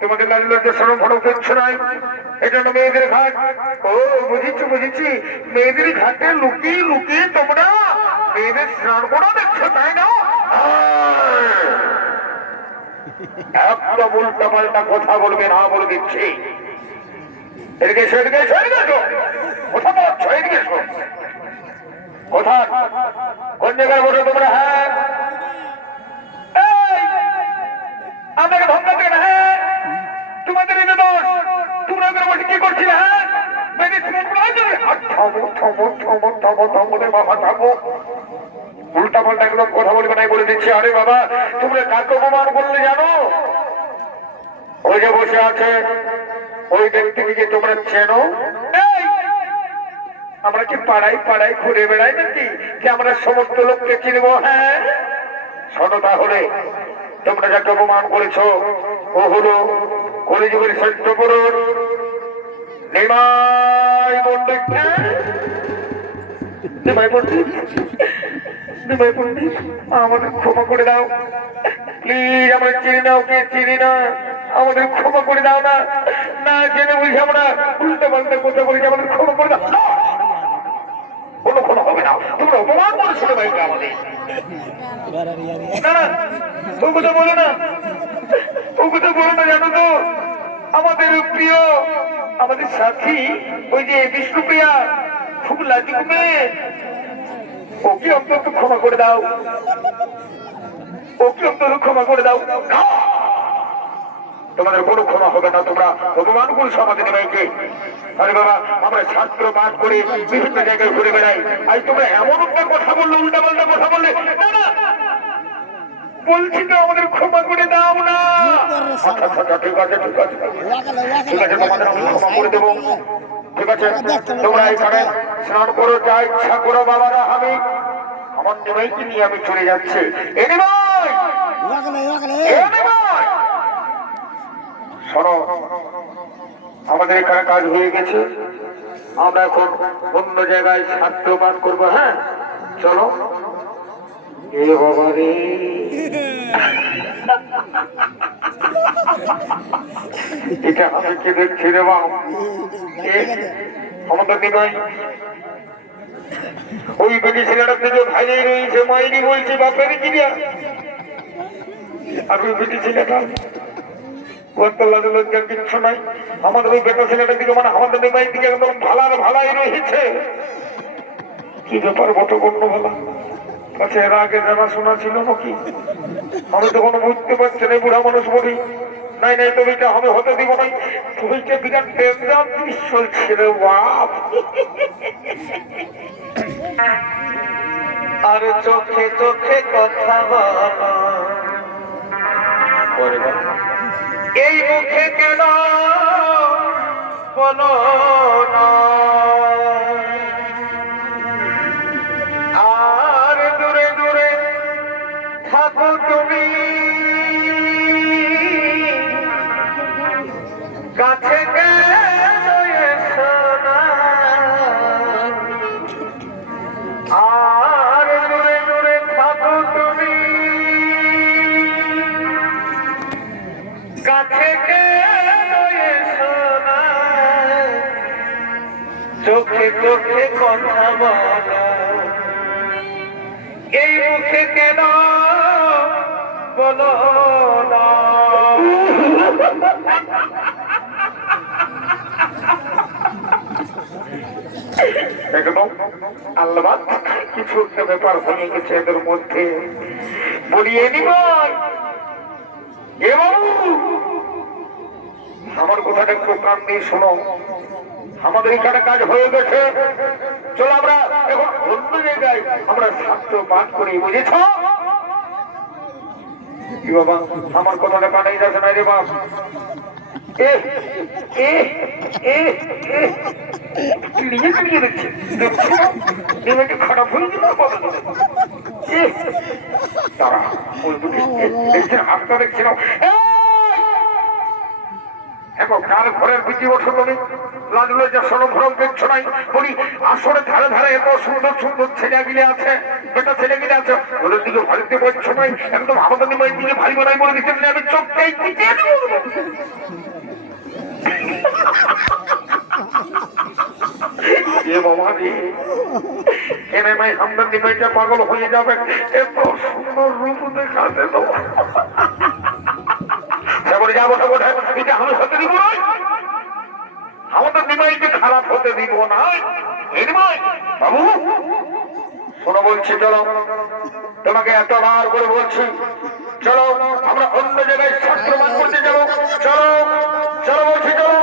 তোমাদের কাছে লজ্জা শরম ফরম করছো না, এটা হলো মেয়েদের ঘাট। ও বুঝেছি বুঝেছি, মেয়েদের ঘাটে লুকিয়ে লুকিয়ে তোমরা মেয়েদের স্নান করা দেখছো, তাই না? একটা উল্টা পাল্টা কথা বলবে না বলে দিচ্ছি। এদিকে এসো, এদিকে এসো, এদিকে এসো। কোথা পাচ্ছ? এদিকে এসো। কোথা কোন জায়গায় বসে তোমরা? হ্যাঁ আপনাকে ধমকা দেবে না? হ্যাঁ তোমাদের এই দোষ, তোমরা ওখানে বসে কি করছিলে? হ্যাঁ উল্টা পাল্টা একদম কথা বলবে নাই বলে দিচ্ছি। আরে বাবা, তোমরা কাকে অপমান করলে জানো? ওই যে বসে আছে ওই ব্যক্তিকে তোমরা চেনো? আমরা কি পাড়ায় পাড়ায় ঘুরে বেড়াই নাকি যে আমরা সমস্ত লোককে চিনবো? হ্যাঁ শোনো, তাহলে তোমরা যাকে অপমান করেছ ও হলো কলিযুগের সত্য পুরুষ নিমাই পণ্ডিত। নিমাই পণ্ডিত, নিমাই পণ্ডিত, আমাদের ক্ষমা করে দাও প্লিজ। আমরা চিনি না, ওকে চিনি না, আমাদের ক্ষমা করে দাও না। না জেনে বুঝে আমরা উল্টো পাল্টা কথা বলেছি, আমাদের ক্ষমা করে দাও। কোনো ক্ষমা হবে না, তোমরা অপমান করেছিল ভাইকে আমাদের। না না, ও কথা বলো না, ও কথা বলো না। জানো তো আমাদের প্রিয়, আমাদের সাথী ওই যে বিষ্ণুপ্রিয়া, খুব লাজুক মেয়ে, ওকে অন্তত ক্ষমা করে দাও, ওকে অন্তত ক্ষমা করে দাও। তোমাদের কোনো ক্ষমা হবে না, তোমরা অপমান করছো আমাদের মেয়েকে। আরে বাবা, আমরা ছাত্র পাঠ করে বিভিন্ন জায়গায় ঘুরে বেড়াই, আজ তোমরা এমন একটা কথা বললে, উল্টা পাল্টা কথা বললে। বলছি তো আমাদের ক্ষমা করে দাও না। আচ্ছা ঠিক আছে, ঠিক আছে, ঠিক আছে, তোমাদের আমি ক্ষমা করে দেবো। ঠিক আছে, তোমরা এখানে স্নান করো, যা ইচ্ছা করো বাবারা। আমি আমার মেয়েকে নিয়ে আমি চলে যাচ্ছি। শোনো, আমাদের এখানে কাজ হয়ে গেছে, আমরা এখন অন্য জায়গায় ছাত্র পাঠ করবো। হ্যাঁ চলো। এ বাবা রে, এটা আমি কি দেখছি রে বাবা? আমাদের নিবাই ওই বেটি ছেলেটার দিকে ভাইরে রয়েছে, মাইরি বলছে বাপের কি দিয়া আর ওই বেটি ছেলেটা লজ্জা কিচ্ছু নাই। আমাদের ওই বেটা ছেলেটার দিকে মানে আমাদের নিমাইয়ের দিকে একদম ভালাই রয়েছে। কি ব্যাপার বটবর্ণ বলা আচ্ছা, এর আগে জানাশোনা ছিল নাকি? আমি তো কোনো বুঝতে পারছি না। বুড়া মানুষ বলি নাই নাই, তুমিটা আমি হতে দিব নাই। তুমিটা বিরাট ডেঞ্জার জিনিস চলছে রে বাপ। আর চোখে চোখে কথা বলো, এই মুখে কেন বলো না? আর দূরে দূরে থাকো তুমি, কাছে কেন এসো না? আর দূরে দূরে থাকো তুমি, কাছে কেন এসো না? চোখে চোখে কথা বলো, এই মুখে কেন বলো না? একদম আল্লাহ কিছু একটা ব্যাপার হয়ে গেছে এদের মধ্যে। বলিয়ে নিব আমার কথাটা একটু কান দিয়ে শোনো। আমাদের এখানে কাজ হয়ে গেছে, চলো আমরা এখন অন্য জায়গায় আমরা শাস্ত্র পাঠ করি, বুঝেছ? কি বাবা আমার কথাটা কানে যাচ্ছে না রে বাপ? খারাপ হয়ে গেল তারা হাতটা দেখছিল। এখন কার ঘরের বিধি ওঠো তুমি? লাগলো যে সরভরম দেখছো নাই? বলি আসরে ধারে ধারে এত সুন্দর সুন্দর ছেলেগিলে আছে, বেটা ছেলেগিলে আছে, ওদের দিকে ভালিতে পারছো নাই। একদম আমাদের নিমাইয়ের দিকে ভালিব নাই বলে দিচ্ছেন, আমি চোখটাই পিছিয়ে দেবো। পাগল হয়ে যাবে, এত সুন্দর রূপ দেখাতে দেবো। আমি হতে দিব না, আমাদের নিমাইকে খারাপ হতে দিব না। বাবু শোনো বলছি, চলো তোমাকে এতবার করে বলছি, চলো আমরা অন্য জায়গায় ছাত্রবাদ করতে যাবো। চলো চলো বলছি, চলো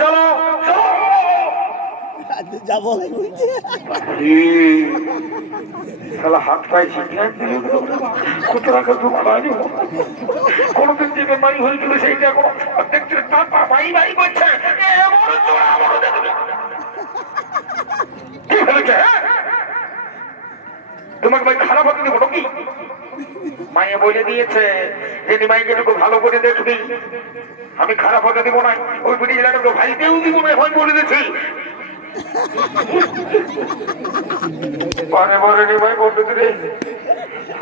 চলো যাবো। হাত পাইছি কোনদিন যে বেমারি হয়েছিল সেইটা এখন দেখছি করছে। কি হয়েছে তোমাকে ভাই খারাপ হতে দেবো নাকি? মাইয়ে বলে দিয়েছে যে নিমাইকে একটু ভালো করে দেখবি, আমি খারাপ হতে দিব না। ওই বিড়ি জেলাটাকে ভাইতেও দিব না, হয় বলে দিয়েছি।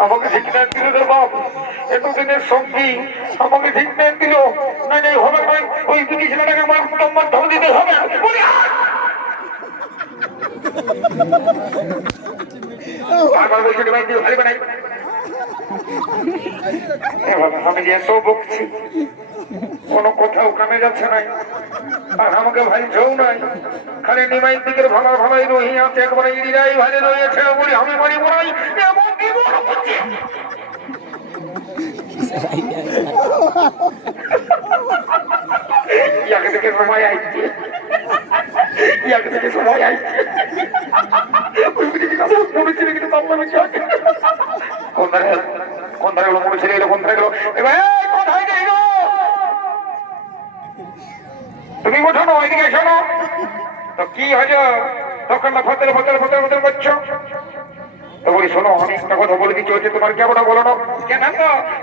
আমাকে ঠিক না দিল রে বাপ, এতদিনের সঙ্গী আমাকে ঠিক না দিল। না নাই হবে না, ওই বিড়ি জেলাটাকে আমার নম্বর ধরে দিতে হবে। আমি যে এত বকছি কোনো কোথাও কামে যাচ্ছে নাই, আর আমাকে ভাইছেও নাই। খালি নিমাই দিকের ভালাই রহি আছে, একবারে ইড়িরাই ভালো রয়েছে বলি আমি বাড়ি বড়াই এমন কি বড় হচ্ছে। ইয়াকে থেকে সময় আসছে, ইয়াকে থেকে সময় আসছে। তুমি বোঝো না, ওইদিকে শোনো তো কি হয়েছে তখন না ফতের ফতের ফতের ফতের করছো। তো বলি শোনো, আমি একটা কথা বলে দিচ্ছি, হচ্ছে তোমার কেমন বলো না কেন?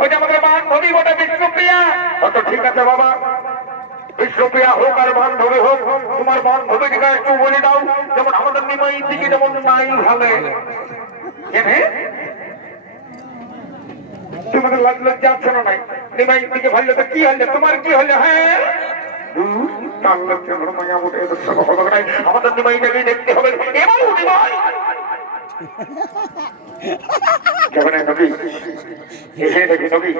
ওই যে আমাদের বান্ধবী ওটা বিষ্ণুপ্রিয়া। তো ঠিক আছে বাবা, বিষ্ণুপ্রিয়া হোক আর বান্ধবী হোক, তোমার বান্ধবী দিকে একটু বলে দাও যেমন আমাদের নিমাইয়ের দিকে যেমন নাই ভালো। তোমাদের লজ্জা আছে না নাই? নিমাইয়ের দিকে ভালো তো কি হলে তোমার কি হলে? হ্যাঁ আমাদের নিমাইটাকেই দেখতে হবে। এবার যাবে না নবী? এসে দেখি নবী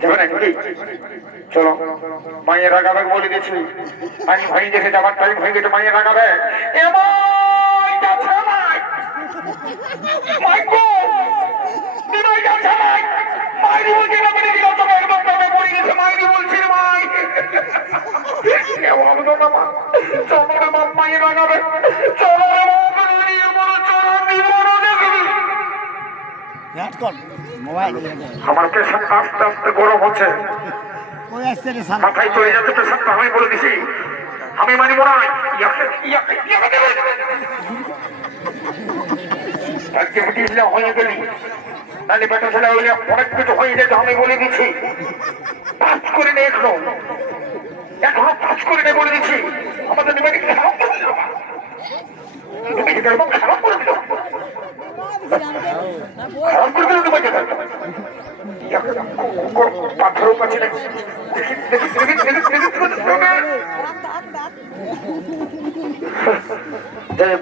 যাবে না নবী? চলো মায়ের রাগাবে বলে দিয়েছি, আমি ভাই গেছে যাবার টাইম হয়ে গেছে, মায়ের রাগাবে। আমার প্রেশারটা আস্তে আস্তে গরম হচ্ছে, মাথায় চলে যাচ্ছে প্রেশারটা। আমি বলে দিছি আমি মানি মনে হয় আজকে বুঝিলাম হয়ে গেলি, নাহলে বেটা ছেলে হইলে অনেক কিছু হয়ে যেত। আমি বলে দিচ্ছি পাঁচ করে নে, এখনো পাঁচ করে নে বলে দিচ্ছি। আমাদের নিবাকে খারাপ করে দিল, খারাপ করে দিল, খারাপ করে দিল নিবাকে। পাথরও কাছে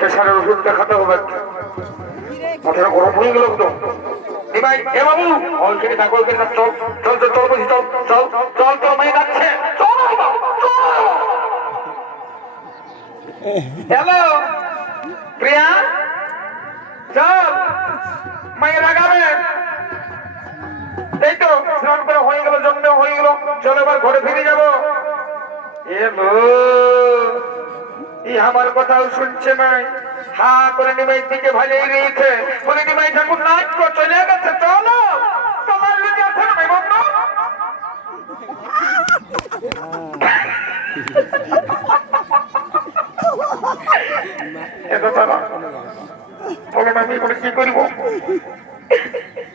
প্রেশারের ওষুধ দেখাতে হবে। মাথাটা গরম হয়ে গেল তো ভাই। এ বাবু ওইখানে থাকো, ওইখানে চল চল চল চল বলছি, চল চল চল চল মেয়ে যাচ্ছে। হ্যালো প্রিয়া, চল মায়ের আগাবে। এই তো স্নান করে হয়ে গেল, জন্য হয়ে গেল, চল এবার ঘরে ফিরে যাবো। আমার কথাও শুনছে নাই, হা করে নিমাই দিকে ভালোই রয়েছে। বলে নিমাই ঠাকুর নাচ চলে গেছে, চলো তোমার লিখে আছে না বন্ধু। আমি করে কি করিব,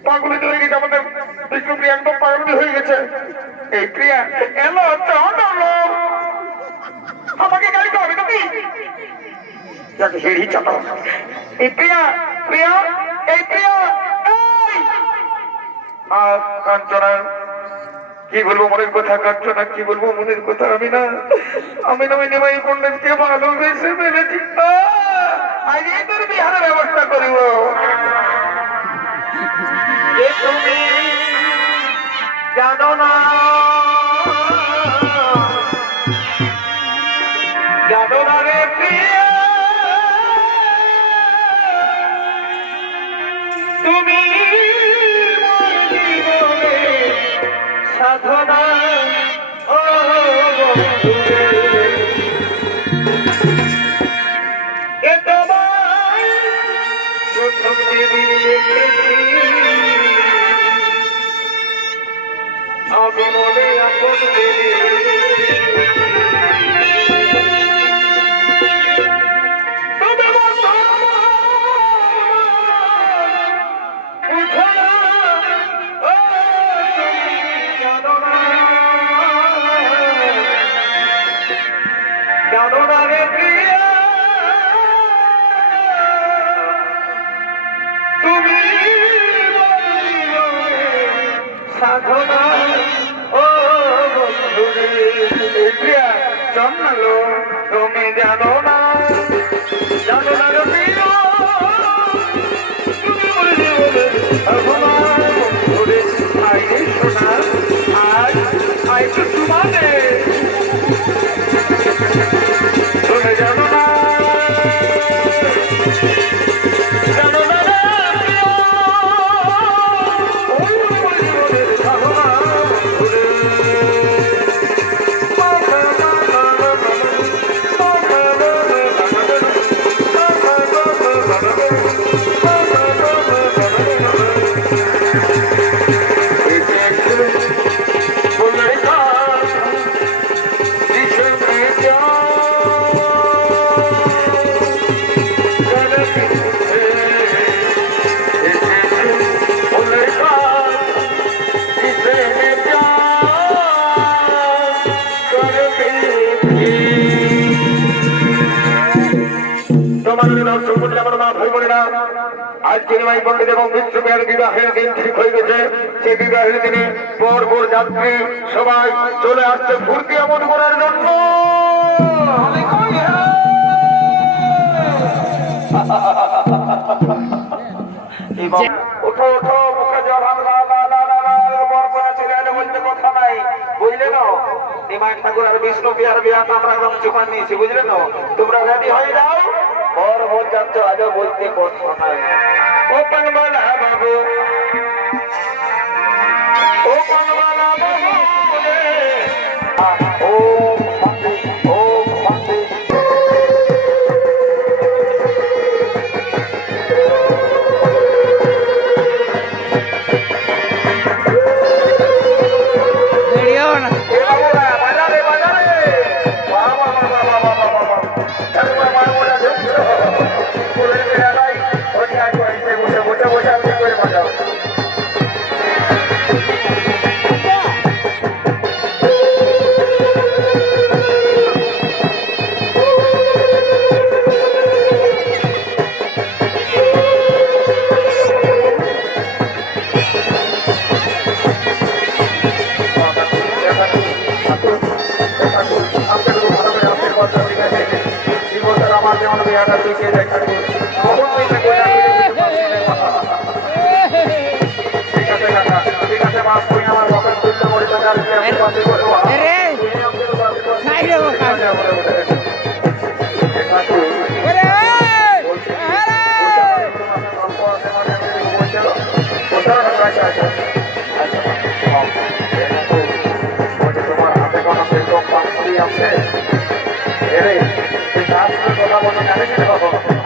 পাগলি হয়ে গেছে আমাদের বিষ্ণুপ্রিয়া, একদম পাগলি হয়ে গেছে। এই প্রিয়া এলো, চলো আমাকে গাড়ি তো হবে তুমি হেরি চলো। এই প্রিয়া প্রিয়া এই প্রিয়া কাঞ্চনা, কি বলবো মনের কথা, কাঞ্চনা কি বলবো মনের কথা। আমি না নিমাই পণ্ডিতকে ভালোবেসে ফেলেছি, আজ এই তোর বিহারের ব্যবস্থা করিব। তুমি জানো না, জানো না রে প্রিয়া, তুমি সাধনা ও এ তোমার প্রথম যেদিন দেখেছি আমি মনে আপন সাধনা ও বন্ধুরে প্রিয়া জন্মালো, তুমি জানো না রে প্রিয়া, তুমি বলে বন্ধুরে আইরে শোনা, আই তো তোমারে তুমি জানো না, জানো না আজকে নিমাই পণ্ডিত এবং বিশ্বপ্রিয়ার বিবাহের দিন ঠিক হয়ে গেছে। সেই বিবাহের দিনে পর যাত্রী সবাই চলে আসছে ফুর্তি আমোদ করার জন্য। ওঠো ওঠো মুখে জল বরপনা চলে এলে বলতে কথা নাই বুঝলে না নিমাই ঠাকুর আর বিষ্ণু বিহার বিহার আমরা একদম চুপান নিয়েছি বুঝলে না তোমরা রেডি হয়ে যাও বর বল যাচ্ছ আজও বলতে কথা নাই ও পানমালা বাবু ও পানমালা বাবু ও শান্তি ও শান্তি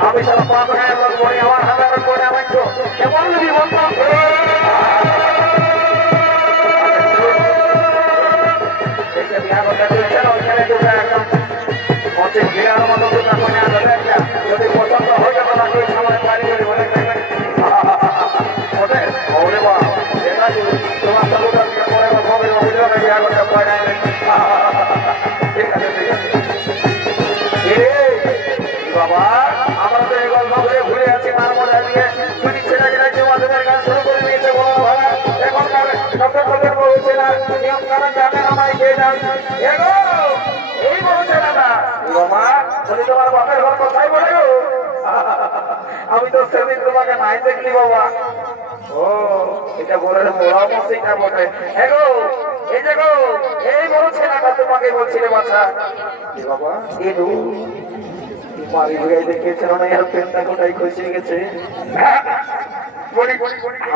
আমি সারা পাঁচ আমার হাজার করে আমার কেমন বলতাম যদি পছন্দ হয়ে যাবে তাকে সময় পারি করে বলে তোমার ঠিক আছে ঠিক আছে বাবা আমরা তো এই গল্প করে ঘুরে আছি তার মধ্যে দিয়ে দুটি ছেলেগুলো মাধ্যমের গান শুরু করে দিয়েছে বড় ভাই এখন খবর বলছে না নিয়ম কারণ জানে আমায় খেয়ে যান এই বলছে দাদা বাবা বলি তোমার বাপের ঘর কোথায় বলে গো আমি তো সেদিন তোমাকে নাই দেখলি বাবা ও এটা বলে মোড়া মশিটা বটে গো এই যে গো এই বড় ছেলেটা তোমাকে বলছি রে বাছা বাবা এই মারি ঘুরে দেখেছিল না আর পেনটা কোথায় খসে গেছে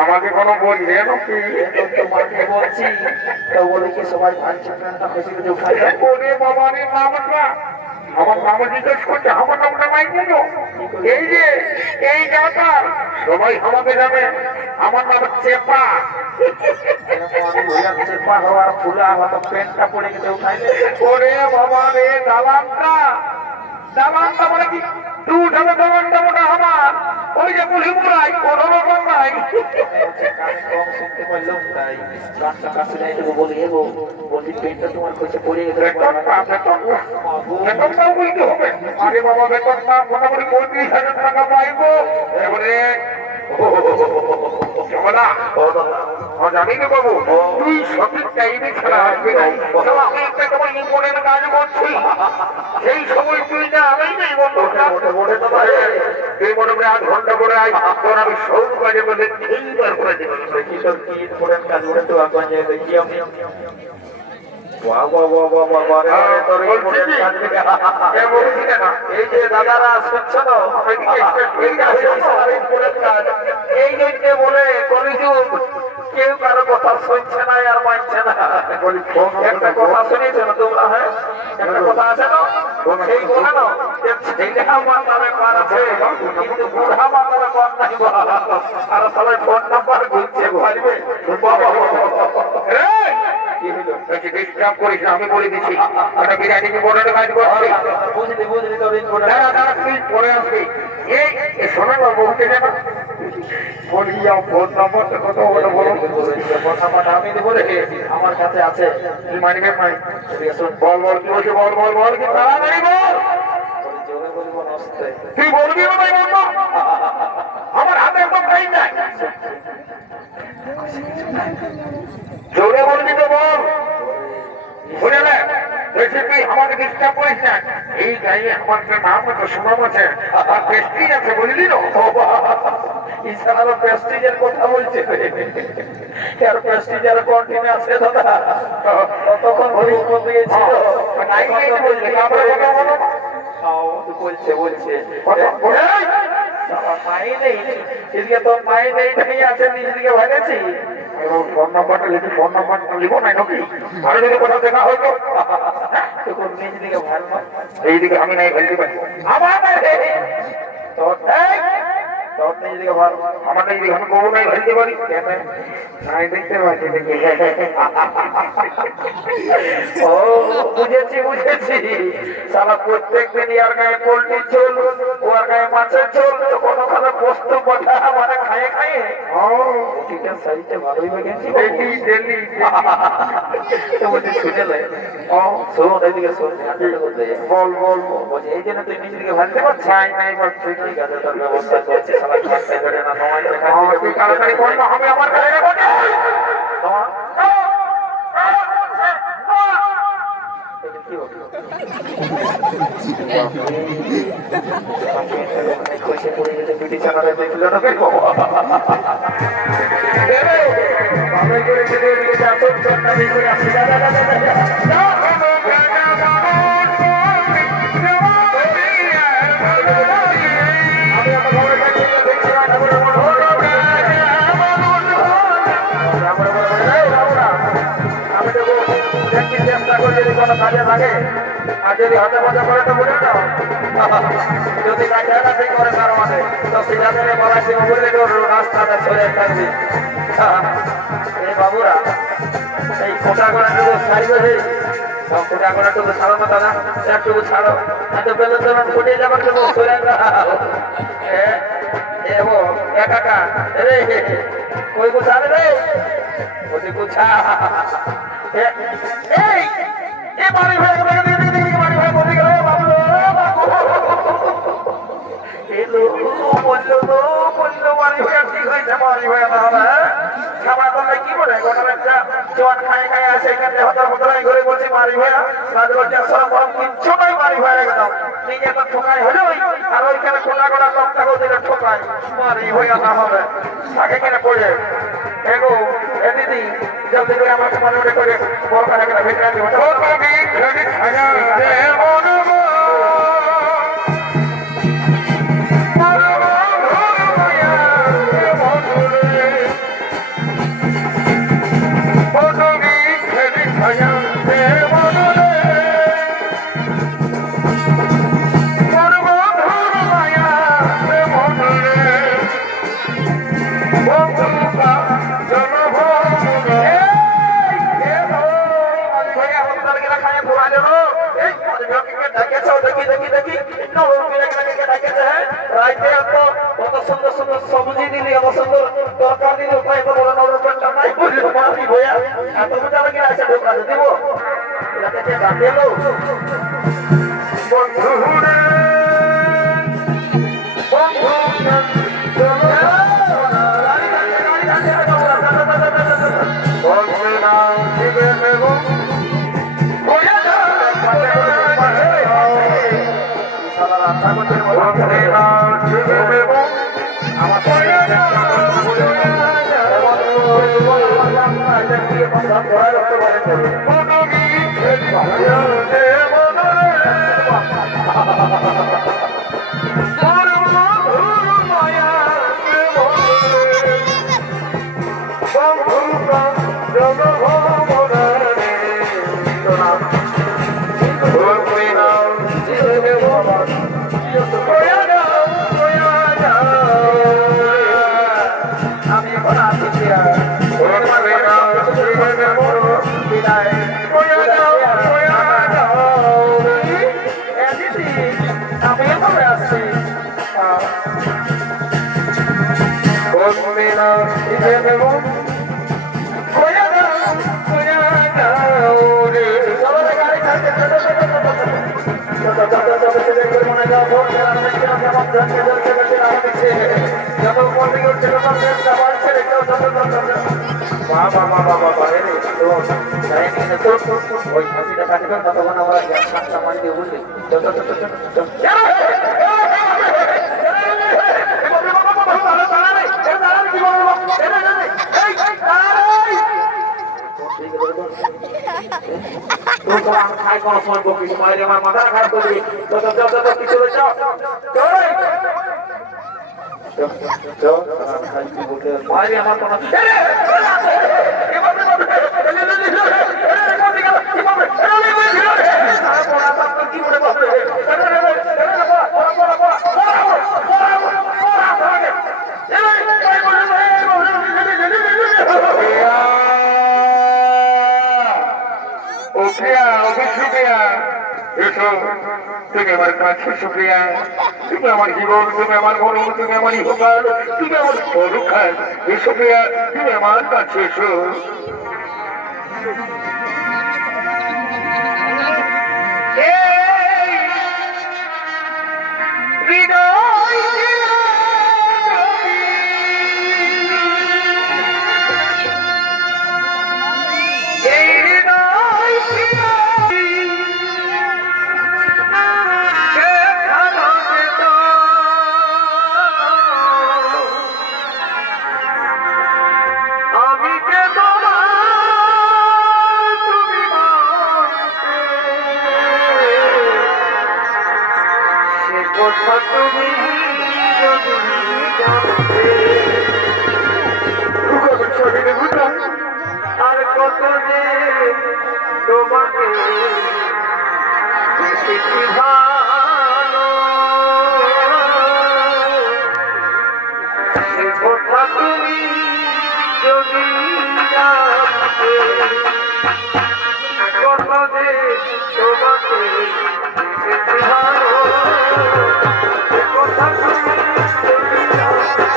আমাকে কোনো বললে নাকি তোমাকে বলছি তো বলে কি সবাই ভাবছে পেনটা খসে গেছে ওরে বাবা রে নামটা আমার নাম জিজ্ঞেস করছে আমার নামটা নাই জানো এই যে এই জায়গাটা সবাই আমাকে জানে আমার নাম চেপা চেপা হওয়ার ফুলা হতো পেনটা পড়ে গেছে উঠাইলে ওরে বাবা রে দালানটা দালানটা মানে কি দু ঢালে দালানটা মোটা আমার ওই যে পুলি মুড়াই কোনো রকম নাই কম শুনতে পারলাম তাই গাছটা কাছে যাই দেবো বলি এগো বলছি পেনটা তোমার কাছে পড়ে গেছে বেতনটাও বলতে হবে আরে বাবা বেতনটা মোটামুটি 35,000 টাকা পাইবো এবারে জানি না বাবু তুই সঠিক টাইমে ছাড়া আসবে না আমি একটা তোমার ইম্পর্টেন্ট কাজ করছি সেই সময় তুই না আমি নেই বলবো তুই মোটামুটি 8 ঘন্টা করে আয় তোর আমি সব কাজে বলে সুন্দর করে দেবো কি তোর কি ইম্পর্টেন্ট কাজ করে তো এখন যে দেখি আমি এই যে দাদারা শুনছ এই জন্য বলে কলিযুগ কেউ কারো কথা শুনছে না আর মানছে না একটা কথা শুনেছ না তোমরা হ্যাঁ একটা কথা আছে না সেই বলে না ছেলে আমার নামে পার আছে কিন্তু বুড়া মাতারে পার নাই আর সবাই ফোন নাম্বার ঘুরছে বলবে আমি বলে দিচ্ছি একটা বিরিয়ানি বর্ডারে কাজ করছি পরে আসবি এই শোনো বহুকে জানো বলি ফোন নাম্বারটা কত বলো বলো ফোন নাম্বারটা আমি দেবো রে আমার কাছে আছে কি মানবে ভাই বল বল কি বলছে বল বল বল কি তাড়াতাড়ি বল তুই বলবি না ভাই বলবো আমার হাতে একদম টাইম নাই জোরে বলবি তো বল বুঝলে বলছে তুই আমাকে ডিস্টার্ব করিস না, এই গায়ে আমার একটা নাম আছে, সুনাম আছে, আর প্রেস্টিজ আছে, বুঝলি না? ইসারা প্রেস্টিজের কথা বলছে, আর প্রেস্টিজ আর কন্টিনিউ আছে দাদা, তখন ভূমিকম্প দিয়েছিল। বলছে বলছে মাই নেই, এদিকে তোর মাই নেই নেই আছে, নিজেদিকে ভাগেছি। ফোন নাম্বারটা লিখি, ফোন নাম্বারটা লিখো নাই নাকি? আরো যদি কোথাও দেখা হয়তো নিজেদিকে ভালো, এইদিকে আমি নাই ফেলতে পারি আমার তোর তোর নিজেদিকে ভালো, আমার নিজেদিকে আমি বউ নাই ফেলতে পারি কেন? নাই দেখতে পাচ্ছি দেখি। ও বুঝেছি বুঝেছি, সারা প্রত্যেকদিন ইয়ার গায়ে পোল্ট্রির ঝোল, ওর গায়ে মাছের ঝোল, তো কোনো খানা পোস্ত কথা মানে খায়ে খায়ে। ও রুটিটার সাইজটা ভালোই বেগেছি ডেলি ডেলি। তো বলছি শুনে লাই, ও শোন এদিকে শোন, বল বল বলছি এই জন্য তুই নিজেদিকে ভাবতে পারছিস? নাই পারছি। ঠিক আছে তোর ব্যবস্থা করছি, সারা খাতে ধরে না তোমায় তুই তাড়াতাড়ি বল না, আমি আমার গায়ে তোমার খুশি পড়ে গেছে, পিটি চানারে দেখলো না ভালো করে চেষ্টা করে যদি কোনো কাজে লাগে, আর যদি হাতে মজা করে তো বলে দাও, যদি কাছাকাছি করে তার মানে তো সিদ্ধান্তে বলাইছি বলে রাস্তাটা সরে থাকবি। এই বাবুরা এই খোটা করাটুকু ছাড়বে, খোটা করাটুকু ছাড়ো না দাদা, একটুকু ছাড়ো, এত বেলুন বেলুন ফুটে যাবার জন্য সরে একা রে কই গুছাবে রে, ওই গুছা এই বাড়ি ভাই বাড়ি ভাই বলে গেল বাবু এলো বললো বললো বাড়ি ভাই ঠিক হয়েছে, বাড়ি ভাই না খাবার করলে কি বলে গোটা একটা জোয়ান খাই খাই আসে এখানে হতার মতলাই ঘুরে বলছি বাড়ি ভাইয়া রাজগঞ্জের সব বড় কিচ্ছু নয়, বাড়ি ভাই একদম নিজে তো ঠোকাই হলো, আর ওইখানে খোলা গোড়া লোকটাকেও দিলে ঠোকাই, বাড়ি ভাইয়া না হবে তাকে কিনে পড়ে এগো এ দিদি জলদি করে আমাকে মনে মনে করে বড় করে ভেতরে দিব। সবজি দিলি এত সুন্দর তরকার দিলি উপায় তো বড় নরকটা নাই বললো মারি ভাইয়া এত মজা লাগে আছে ঢোকা দিব এটাকে যে ডাকেলো বন্ধু রে মনে যাও যত উপর দিকে উঠছে তত প্রেমটা বাড়ছে রে, কেউ যত বাবা বাবা বাবা রে তো যাই নিয়ে তো ওই ফাঁসিটা কাটবে ততক্ষণ আমরা গ্যাসটা মারি দিয়ে বুঝলি যত খাই কোনো সময় কিছু মায়ের আমার মাথা খারাপ করবি কিছু মায়ের আমার কোনো তুমি আমার কাছে সুপ্রিয়া, তুমি আমার জীবন, তুমি আমার মরণ, তুমি আমার ইহকাল, তুমি আমার পরকাল। সুপ্রিয়া তুমি আমার কাছে এসো। আর কত যে তোমাকে ভালো সে কথা তুমি যদি জানতে, কত যে তোমাকে ভালো সে কথা তুমি যদি জানতে।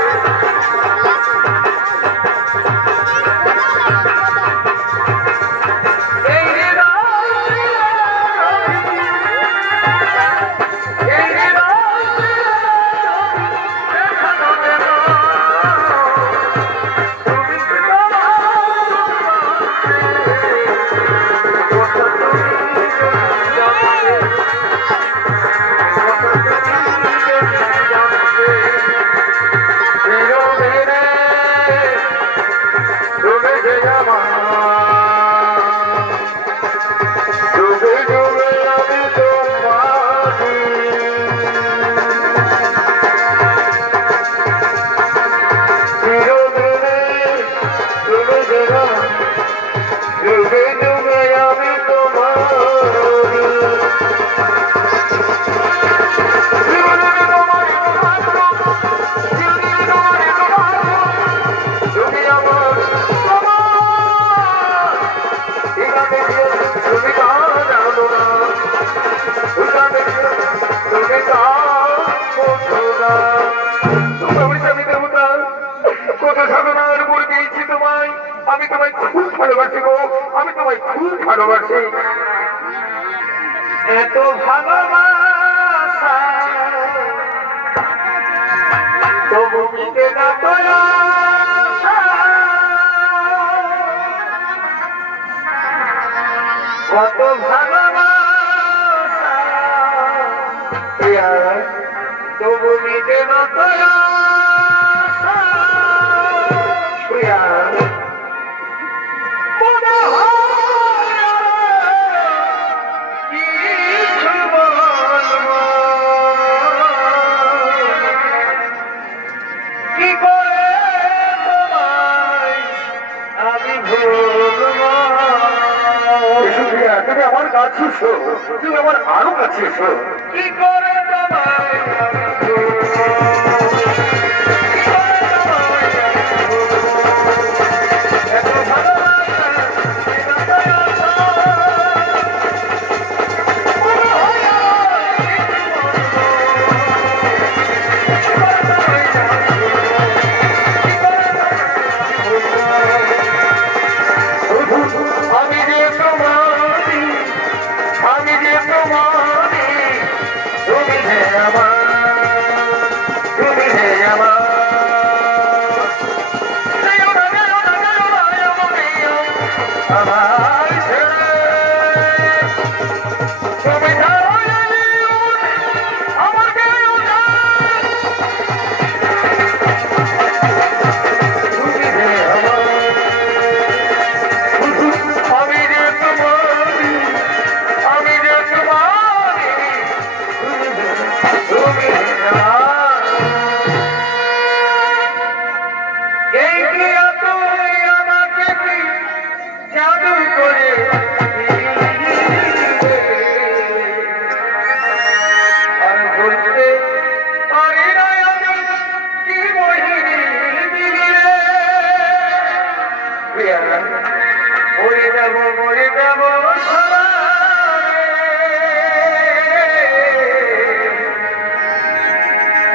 আমি তোমায় খুব ভালোবাসি গো, আমি তোমায় খুব ভালোবাসি। এত ভালোবাসা তবু মিটে না আশা, কত ভালোবাসা তবু মিটে না আশা। তুমি আমার কাছে এসো, তুমি আমার আরো কাছে এসো। কি করে তুমি হে আমার আমার ছেড়ে তুমি ছাড়ো আমার কেউ নাই। তুমি যে আমার, আমি যে তোমারি, আমি যে তোমারি, তুমি আমার। এই প্রিয়া তুই আমাকে কি জাদু করে আর ভুলতে পারি না আমি কি মোহিনী দিলে। প্রিয়া মরে যাব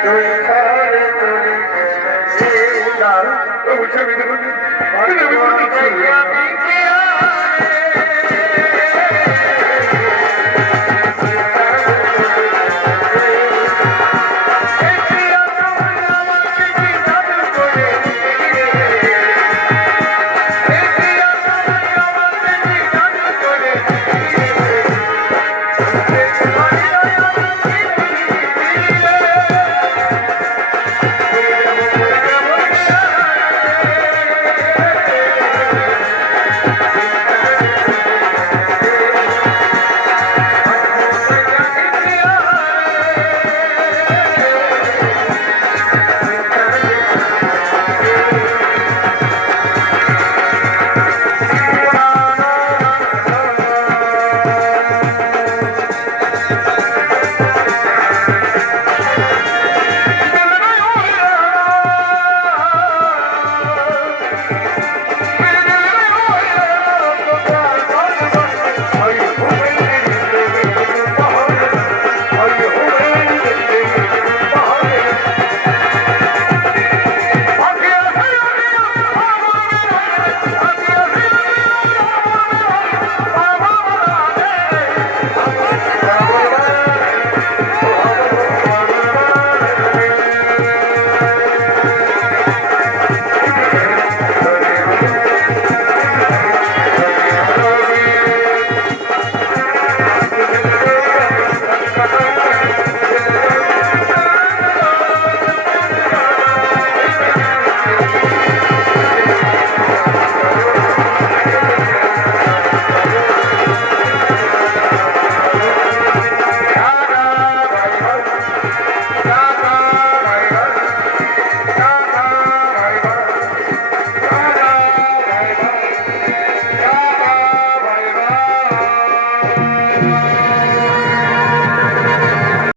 তুই ছাড় চলে গেলে না।